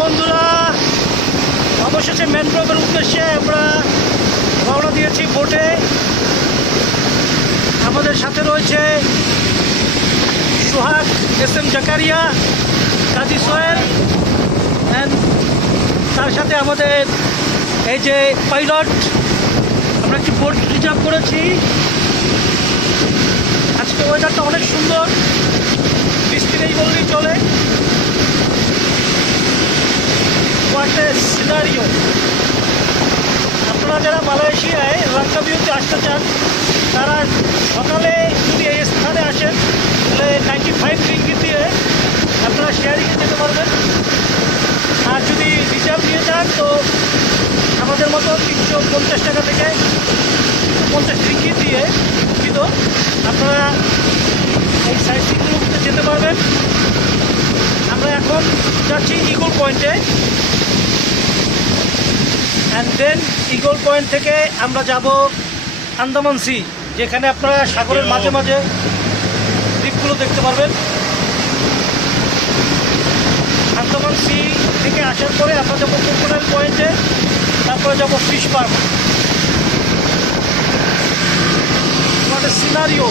বন্ধুরা, অবশেষে ম্যানগ্রোভের উদ্দেশ্যে আমরা রওনা দিয়েছি বোটে। আমাদের সাথে রয়েছে সোহাগ, SM Zakaria, Kazi Sohel, and তার সাথে আমাদের এই যে পাইলট। আমরা একটি বোট রিজার্ভ করেছি। আজকে ওয়েদারটা অনেক সুন্দর, বৃষ্টি নেই বললেই চলে। What a scenario! আপনারা যারা মালয়েশিয়ায় লাঙ্কাভিউতে আসতে চান, তারা সকালে যদি এই স্থানে আসেন তাহলে 95 রিঙ্গিত দিয়ে আপনারা শেয়ারিংয়ে যেতে পারবেন। আর যদি রিজার্ভ নিয়ে যান তো আমাদের মতো 350 টাকা থেকে 50 রিঙ্গিত দিয়ে কিন্তু আপনারা এই সাইড সিনগুলোতে যেতে পারবেন। আমরা এখন যাচ্ছি ইগল পয়েন্টে, অ্যান্ড দেন ইগল পয়েন্ট থেকে আমরা যাব আন্দামান সি, যেখানে আপনারা সাগরের মাঝে মাঝে দ্বীপগুলো দেখতে পারবেন। আন্দামান সি থেকে আসার পরে আমরা যাবো ক্রোকোডাইল পয়েন্টে, তারপরে যাব ফিশ পার্ক। আমাদের সিনারিও